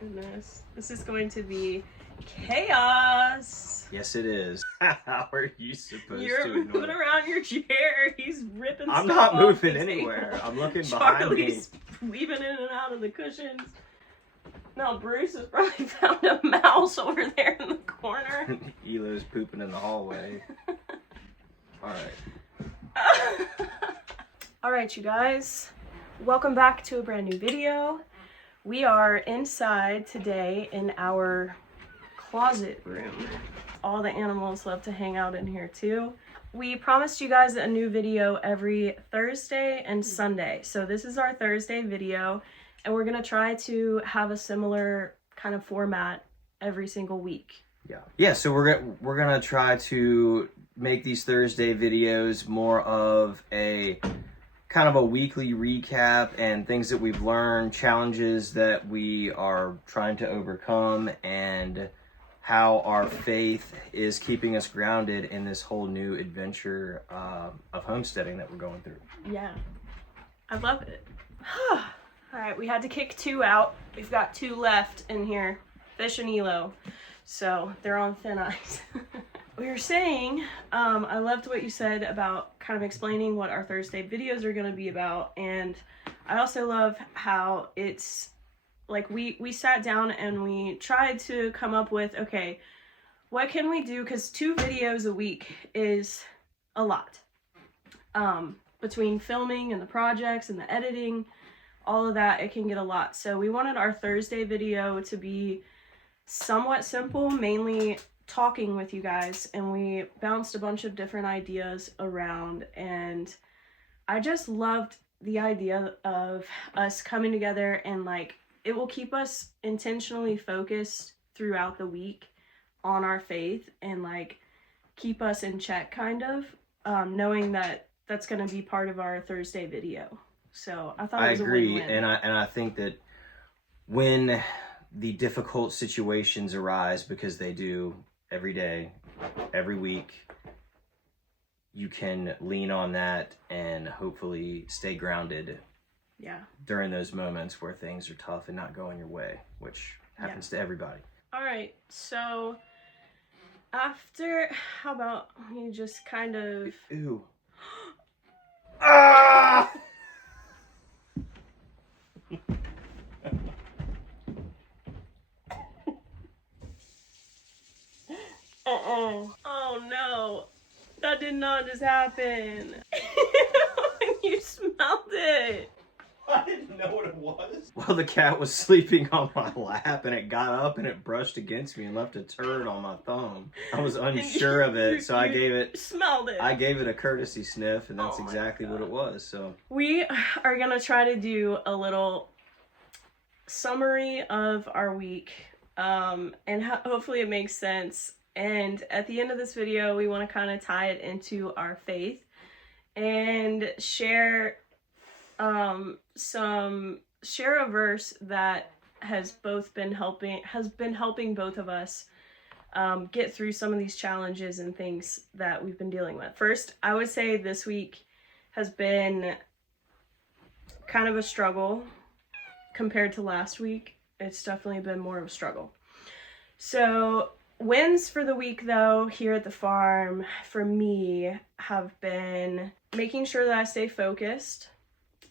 goodness. This is going to be chaos. Yes, it is. How are you supposed You're to? You're moving around your chair. He's ripping I'm stuff not moving off the anywhere. table. I'm looking behind me. Charlie's weaving in and out of the cushions. No, Bruce has probably found a mouse over there in the corner. Elo's pooping in the hallway. Alright. Alright, you guys. Welcome back to a brand new video. We are inside today in our closet room. All the animals love to hang out in here too. We promised you guys a new video every Thursday and Sunday. So this is our Thursday video, and we're gonna try to have a similar kind of format every single week. Yeah, so we're gonna try to make these Thursday videos more of a kind of a weekly recap and things that we've learned, challenges that we are trying to overcome, and how our faith is keeping us grounded in this whole new adventure of homesteading that we're going through. Yeah, I love it. All right, we had to kick 2 out. We've got 2 left in here, Fish and Elo. So they're on thin ice. We were saying, I loved what you said about kind of explaining what our Thursday videos are going to be about. And I also love how it's like we sat down and we tried to come up with, okay, what can we do? Because 2 videos a week is a lot. Between filming and the projects and the editing, all of that, it can get a lot. So we wanted our Thursday video to be somewhat simple, mainly talking with you guys, and we bounced a bunch of different ideas around, and I just loved the idea of us coming together, and like it will keep us intentionally focused throughout the week on our faith and like keep us in check kind of, knowing that that's going to be part of our Thursday video. So I thought it was agree, a win-win. and I think that when the difficult situations arise, because they do every day, every week, you can lean on that and hopefully stay grounded. Yeah. During those moments where things are tough and not going your way, which happens to everybody. All right, so after, how about you just kind of... Ew. Ah! Oh no, that did not just happen. You smelled it. I didn't know what it was. Well, the cat was sleeping on my lap and it got up and it brushed against me and left a turd on my thumb. I was unsure of it, so I gave it... Smelled it. I gave it a courtesy sniff, and that's exactly what it was, so... We are gonna try to do a little summary of our week, and hopefully it makes sense. And at the end of this video, we want to kind of tie it into our faith and share share a verse that has been helping both of us get through some of these challenges and things that we've been dealing with. First, I would say this week has been kind of a struggle compared to last week. It's definitely been more of a struggle. So wins for the week, though, here at the farm for me have been making sure that I stay focused,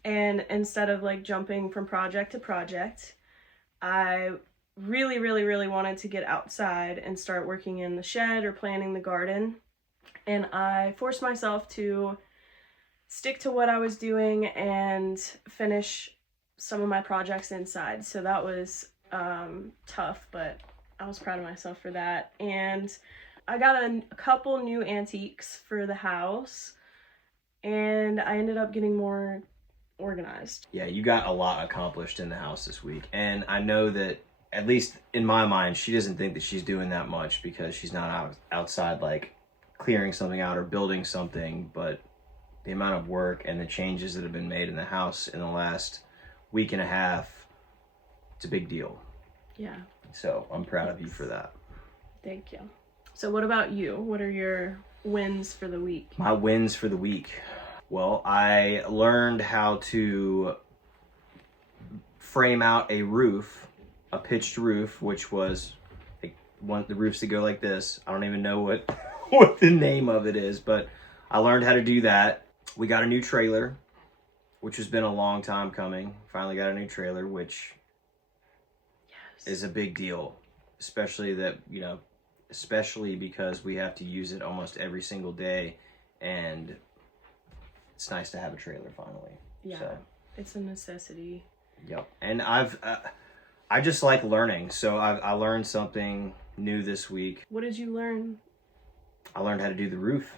and instead of like jumping from project to project, I really wanted to get outside and start working in the shed or planting the garden, and I forced myself to stick to what I was doing and finish some of my projects inside. So that was tough, but I was proud of myself for that. And I got a couple new antiques for the house, and I ended up getting more organized. Yeah, you got a lot accomplished in the house this week. And I know that, at least in my mind, she doesn't think that she's doing that much because she's not outside like clearing something out or building something, but the amount of work and the changes that have been made in the house in the last week and a half, it's a big deal. Yeah. So I'm proud of you for that. Thank you. So what about you? What are your wins for the week? My wins for the week. Well, I learned how to frame out a roof a pitched roof, which was like the roofs that go like this. I don't even know what what the name of it is, but I learned how to do that. We got a new trailer, which has been a long time coming. Finally got a new trailer, which is a big deal, especially because we have to use it almost every single day, and it's nice to have a trailer finally. Yeah, so. It's a necessity. Yep, and I just like learning, so I learned something new this week. What did you learn? I learned how to do the roof.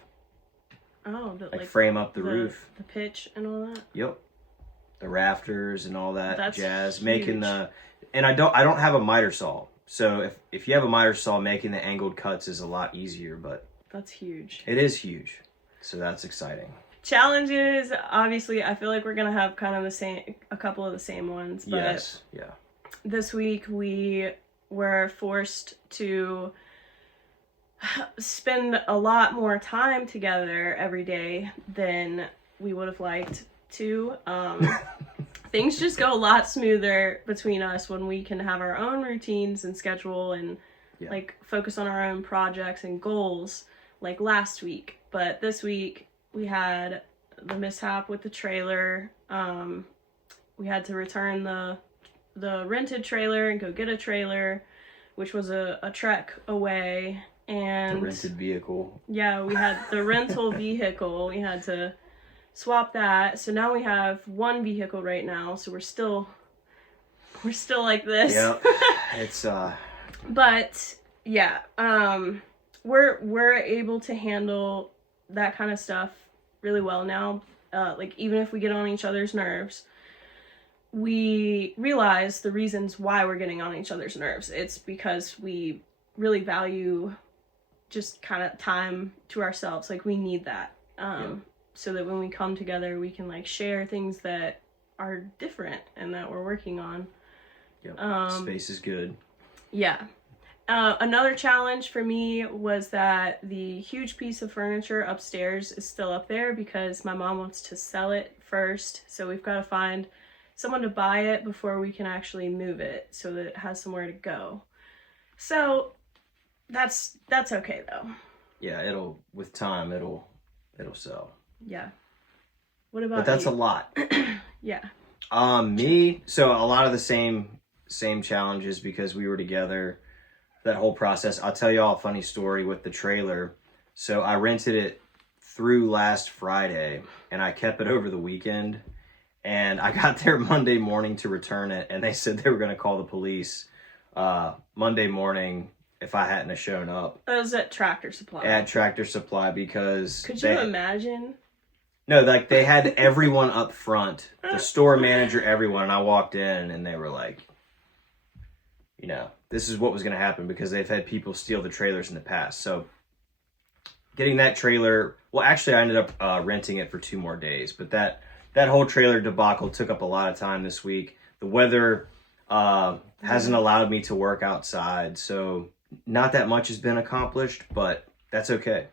Oh, like frame up the roof, the pitch and all that. Yep, the rafters and all that. That's jazz. Huge. Making and I don't have a miter saw, so if you have a miter saw, making the angled cuts is a lot easier. But that's huge. It is huge, so that's exciting. Challenges, obviously, I feel like we're gonna have kind of a couple of the same ones. But yes, yeah. This week we were forced to spend a lot more time together every day than we would have liked to. Things just go a lot smoother between us when we can have our own routines and schedule and like focus on our own projects and goals like last week. But this week we had the mishap with the trailer. We had to return the rented trailer and go get a trailer, which was a trek away. And the rented vehicle. Yeah, we had the rental vehicle. We had to swap that. So now we have one vehicle right now. So we're still like this. Yep. It's But yeah, we're able to handle that kind of stuff really well now. Like even if we get on each other's nerves, we realize the reasons why we're getting on each other's nerves. It's because we really value just kind of time to ourselves. Like we need that. So that when we come together, we can like share things that are different and that we're working on. Yep. Space is good. Yeah. Another challenge for me was that the huge piece of furniture upstairs is still up there because my mom wants to sell it first. So we've got to find someone to buy it before we can actually move it so that it has somewhere to go. So that's okay though. Yeah, with time it'll sell. Yeah. What about But that's you? a lot. Yeah. So a lot of the same challenges because we were together that whole process. I'll tell you all a funny story with the trailer. So I rented it through last Friday and I kept it over the weekend, and I got there Monday morning to return it, and they said they were going to call the police Monday morning if I hadn't have shown up. That was at Tractor Supply. At Tractor Supply because... Could you imagine? No, like they had everyone up front, the store manager, everyone, and I walked in and they were like, this is what was going to happen because they've had people steal the trailers in the past. So getting that trailer, well, actually I ended up renting it for 2 more days, but that whole trailer debacle took up a lot of time this week. The weather hasn't allowed me to work outside, so not that much has been accomplished, but that's okay.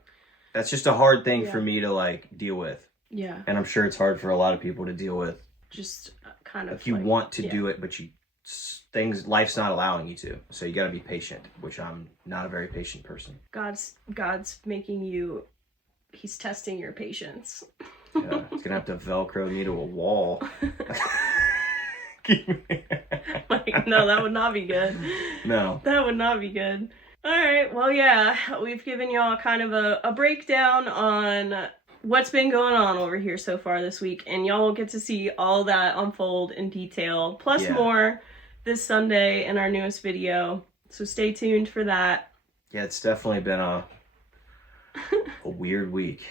That's just a hard thing for me to like deal with. Yeah. And I'm sure it's hard for a lot of people to deal with. Just kind of if you want to do it, but life's not allowing you to. So you got to be patient, which I'm not a very patient person. God's making you, he's testing your patience. Yeah, it's gonna have to Velcro me to a wall. Like, no, that would not be good. No. That would not be good. All right, well, yeah, we've given y'all kind of a breakdown on what's been going on over here so far this week, and y'all will get to see all that unfold in detail, plus more this Sunday in our newest video. So stay tuned for that. Yeah, it's definitely been a weird week.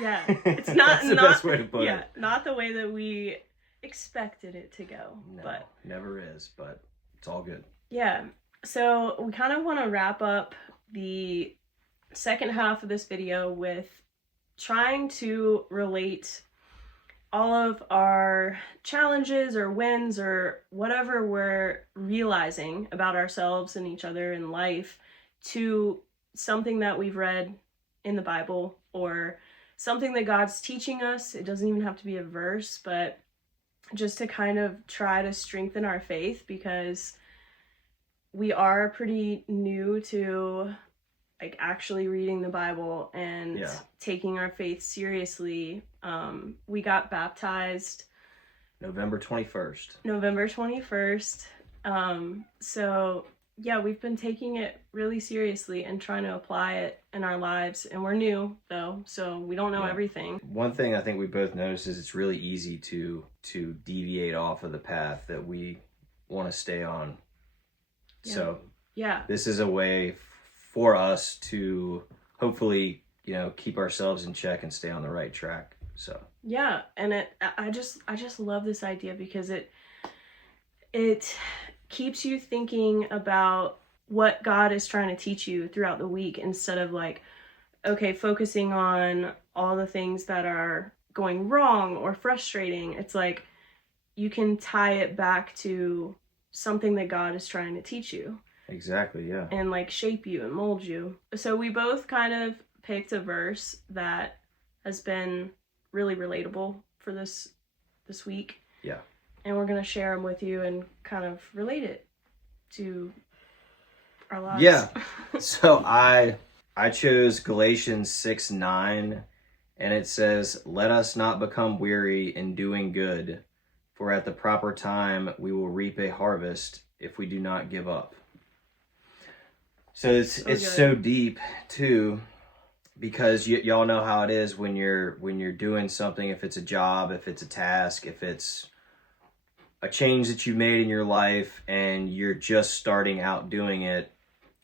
Yeah, it's not That's the best way to put it. Not the way that we expected it to go. No, but never is, but it's all good. Yeah, so we kind of want to wrap up the second half of this video with trying to relate all of our challenges or wins or whatever we're realizing about ourselves and each other in life to something that we've read in the Bible or something that God's teaching us. It doesn't even have to be a verse, but just to kind of try to strengthen our faith, because we are pretty new to like actually reading the Bible and taking our faith seriously. We got baptized November 21st. November 21st. So yeah, we've been taking it really seriously and trying to apply it in our lives. And we're new though, so we don't know everything. One thing I think we both noticed is it's really easy to deviate off of the path that we want to stay on. Yeah. So this is a way for us to hopefully, keep ourselves in check and stay on the right track. So yeah, and I just love this idea because it keeps you thinking about what God is trying to teach you throughout the week instead of like, okay, focusing on all the things that are going wrong or frustrating. It's like you can tie it back to something that God is trying to teach you. Exactly, yeah. And like shape you and mold you. So we both kind of picked a verse that has been really relatable for this week. Yeah. And we're going to share them with you and kind of relate it to our lives. Yeah. So I chose Galatians 6:9, and it says, "Let us not become weary in doing good, for at the proper time we will reap a harvest if we do not give up." So it's so deep too, because y'all know how it is when you're doing something, if it's a job, if it's a task, if it's a change that you made in your life and you're just starting out doing it,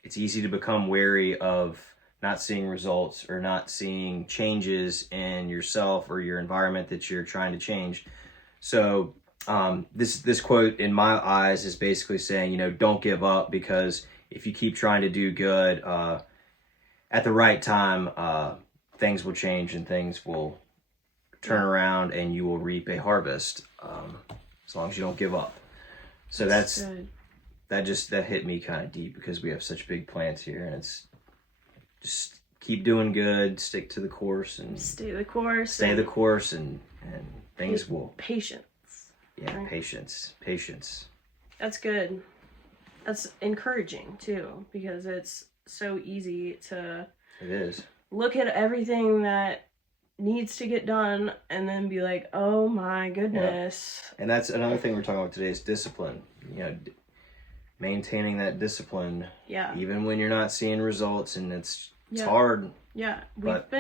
it's easy to become wary of not seeing results or not seeing changes in yourself or your environment that you're trying to change. So this quote in my eyes is basically saying, don't give up, because if you keep trying to do good, at the right time, things will change and things will turn around and you will reap a harvest, as long as you don't give up. So that hit me kind of deep, because we have such big plans here, and it's just keep doing good, stick to the course, and stay the course, and things will. Patience. Yeah, right? Patience. That's good. That's encouraging too, because it's so easy to. It is. Look at everything that needs to get done and then be like, oh my goodness. Yeah. And that's another thing we're talking about today is discipline. Maintaining that discipline. Yeah. Even when you're not seeing results, and it's hard. Yeah, we've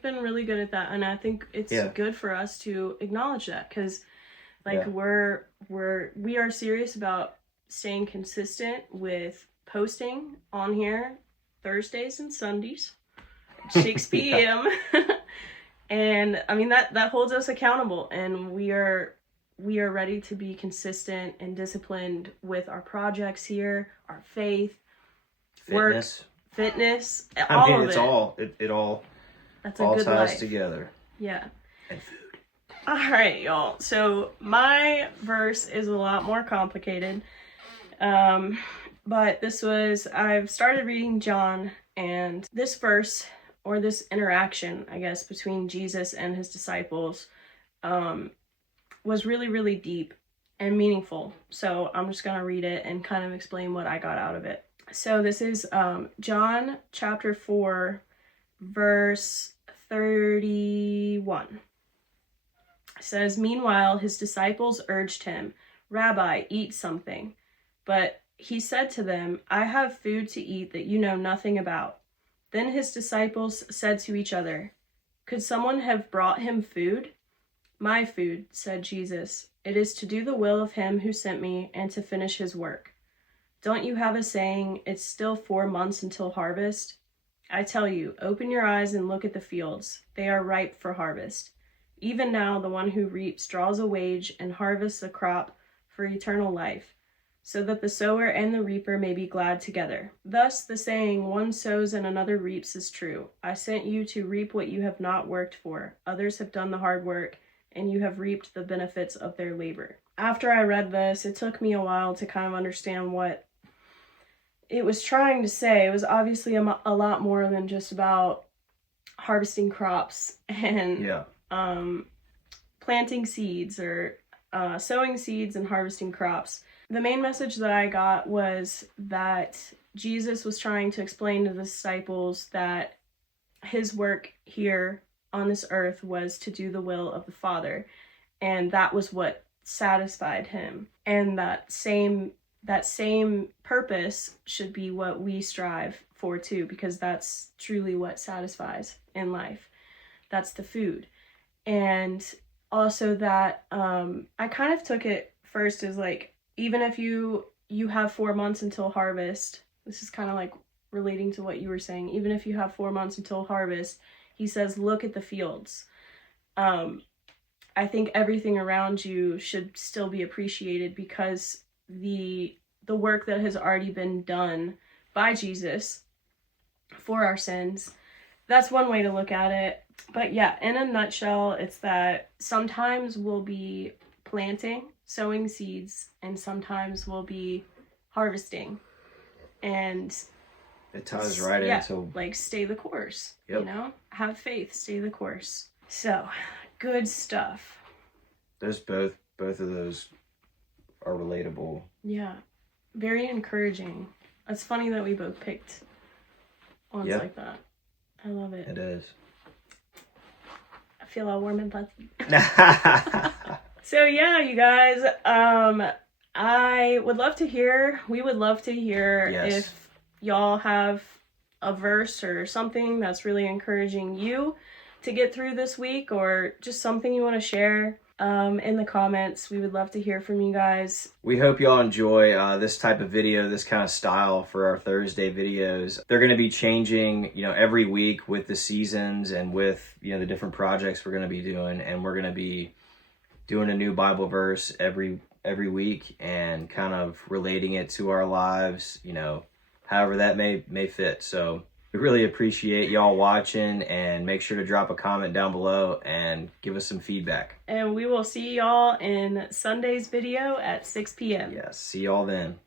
been really good at that, and I think it's good for us to acknowledge that, because we are serious about staying consistent with posting on here Thursdays and Sundays, 6 p.m. And I mean that holds us accountable, and we are ready to be consistent and disciplined with our projects here, our faith, fitness, all of it. It all That's a good ties life together. Yeah. And food. All right, y'all. So my verse is a lot more complicated. But I've started reading John, and this verse, or this interaction, I guess, between Jesus and his disciples, was really, really deep and meaningful. So I'm just going to read it and kind of explain what I got out of it. So this is John chapter 4, verse 31. It says, "Meanwhile, his disciples urged him, 'Rabbi, eat something.' But he said to them, 'I have food to eat that you know nothing about.' Then his disciples said to each other, 'Could someone have brought him food?' 'My food,' said Jesus, 'it is to do the will of him who sent me and to finish his work. Don't you have a saying, it's still 4 months until harvest? I tell you, open your eyes and look at the fields. They are ripe for harvest. Even now the one who reaps draws a wage and harvests a crop for eternal life, so that the sower and the reaper may be glad together. Thus the saying, one sows and another reaps, is true. I sent you to reap what you have not worked for. Others have done the hard work, and you have reaped the benefits of their labor." After I read this, it took me a while to kind of understand what it was trying to say. It was obviously a lot more than just about harvesting crops and planting seeds, or sowing seeds and harvesting crops. the main message that I got was that Jesus was trying to explain to the disciples that his work here on this earth was to do the will of the Father, and that was what satisfied him. And that same purpose should be what we strive for too, because that's truly what satisfies in life. That's the food. And also that I kind of took it first as like, even if you have 4 months until harvest, this is kind of like relating to what you were saying, even if you have 4 months until harvest, he says, look at the fields. I think everything around you should still be appreciated, because the work that has already been done by Jesus for our sins, that's one way to look at it. But yeah, in a nutshell, it's that sometimes we'll be planting, sowing seeds, and sometimes we'll be harvesting. And it ties right into like, stay the course. Yep. You know, have faith, stay the course. So good stuff. There's both of those are relatable. Yeah, very encouraging. It's funny that we both picked ones like that. I love it. It is. I feel all warm and fuzzy. So yeah, you guys, we would love to hear if y'all have a verse or something that's really encouraging you to get through this week, or just something you want to share in the comments. We would love to hear from you guys. We hope y'all enjoy this type of video, this kind of style for our Thursday videos. They're going to be changing, every week with the seasons and with, the different projects we're going to be doing. And we're going to be doing a new Bible verse every week and kind of relating it to our lives, however that may fit. So we really appreciate y'all watching, and make sure to drop a comment down below and give us some feedback. And we will see y'all in Sunday's video at 6 p.m. Yes, see y'all then.